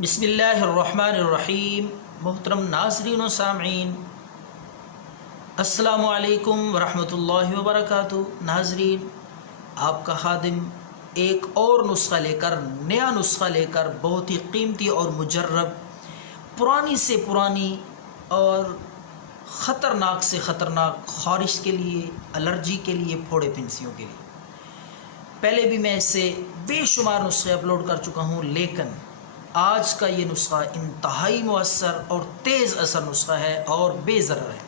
بسم اللہ الرحمن الرحیم۔ محترم ناظرین و سامعین، السلام علیکم ورحمۃ اللہ وبرکاتہ۔ ناظرین، آپ کا خادم ایک اور نسخہ لے کر، نیا نسخہ لے کر، بہت ہی قیمتی اور مجرب، پرانی سے پرانی اور خطرناک سے خطرناک خارش کے لیے، الرجی کے لیے، پھوڑے پھنسیوں کے لیے۔ پہلے بھی میں اس سے بے شمار نسخے اپلوڈ کر چکا ہوں، لیکن آج کا یہ نسخہ انتہائی مؤثر اور تیز اثر نسخہ ہے اور بے ضرر ہے،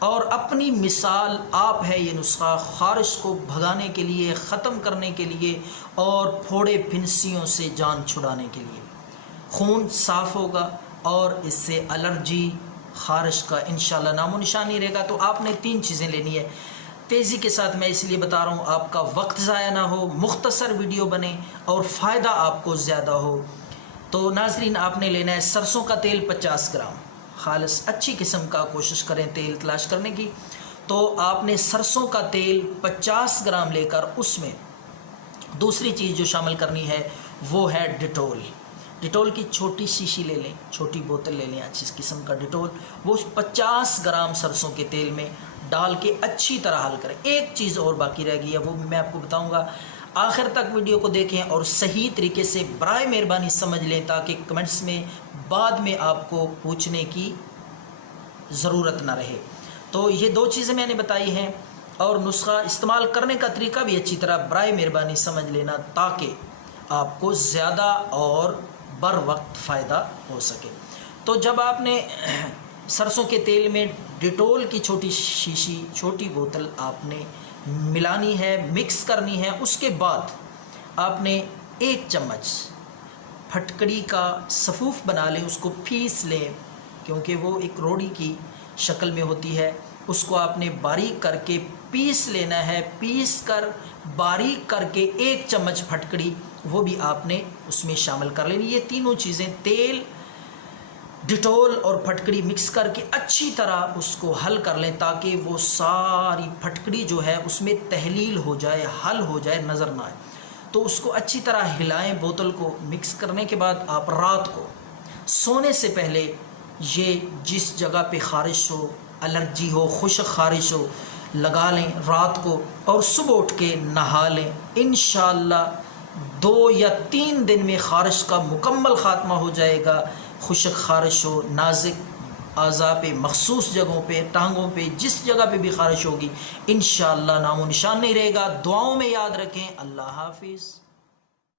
اور اپنی مثال آپ ہے یہ نسخہ خارش کو بھگانے کے لیے، ختم کرنے کے لیے اور پھوڑے پھنسیوں سے جان چھڑانے کے لیے۔ خون صاف ہوگا اور اس سے الرجی، خارش کا انشاءاللہ نام و نشان نہیں رہے گا۔ تو آپ نے 3 چیزیں لینی ہے۔ تیزی کے ساتھ میں اس لیے بتا رہا ہوں، آپ کا وقت ضائع نہ ہو، مختصر ویڈیو بنے اور فائدہ آپ کو زیادہ ہو۔ تو ناظرین، آپ نے لینا ہے سرسوں کا تیل 50 گرام، خالص اچھی قسم کا کوشش کریں تیل تلاش کرنے کی۔ تو آپ نے سرسوں کا تیل 50 گرام لے کر اس میں دوسری چیز جو شامل کرنی ہے وہ ہے ڈیٹول۔ ڈیٹول کی چھوٹی شیشی لے لیں، چھوٹی بوتل لے لیں اچھی قسم کا ڈیٹول، وہ 50 گرام سرسوں کے تیل میں ڈال کے اچھی طرح حل کریں۔ ایک چیز اور باقی رہ گئی ہے، وہ بھی میں آپ کو بتاؤں گا، آخر تک ویڈیو کو دیکھیں اور صحیح طریقے سے برائے مہربانی سمجھ لیں، تاکہ کمنٹس میں بعد میں آپ کو پوچھنے کی ضرورت نہ رہے۔ تو یہ 2 چیزیں میں نے بتائی ہیں، اور نسخہ استعمال کرنے کا طریقہ بھی اچھی طرح برائے مہربانی سمجھ لینا، تاکہ آپ کو زیادہ اور بر وقت فائدہ ہو سکے۔ تو جب آپ نے سرسوں کے تیل میں ڈیٹول کی چھوٹی شیشی، چھوٹی بوتل آپ نے ملانی ہے، مکس کرنی ہے۔ اس کے بعد آپ نے 1 چمچ پھٹکڑی کا سفوف بنا لیں، اس کو پیس لیں، کیونکہ وہ ایک روڑی کی شکل میں ہوتی ہے۔ اس کو آپ نے باریک کر کے پیس لینا ہے، پیس کر باریک کر کے 1 چمچ پھٹکڑی وہ بھی آپ نے اس میں شامل کر لینی۔ یہ تینوں چیزیں، تیل، ڈیٹول اور پھٹکڑی، مکس کر کے اچھی طرح اس کو حل کر لیں، تاکہ وہ ساری پھٹکڑی جو ہے اس میں تحلیل ہو جائے، حل ہو جائے، نظر نہ آئے۔ تو اس کو اچھی طرح ہلائیں۔ بوتل کو مکس کرنے کے بعد آپ رات کو سونے سے پہلے یہ جس جگہ پہ خارش ہو، الرجی ہو، خشک خارش ہو، لگا لیں رات کو، اور صبح اٹھ کے نہا لیں۔ انشاءاللہ 2 یا 3 دن میں خارش کا مکمل خاتمہ ہو جائے گا۔ خشک خارش ہو، نازک اعضاء پہ، مخصوص جگہوں پہ، ٹانگوں پہ، جس جگہ پہ بھی خارش ہوگی، انشاءاللہ نام و نشان نہیں رہے گا۔ دعاؤں میں یاد رکھیں۔ اللہ حافظ۔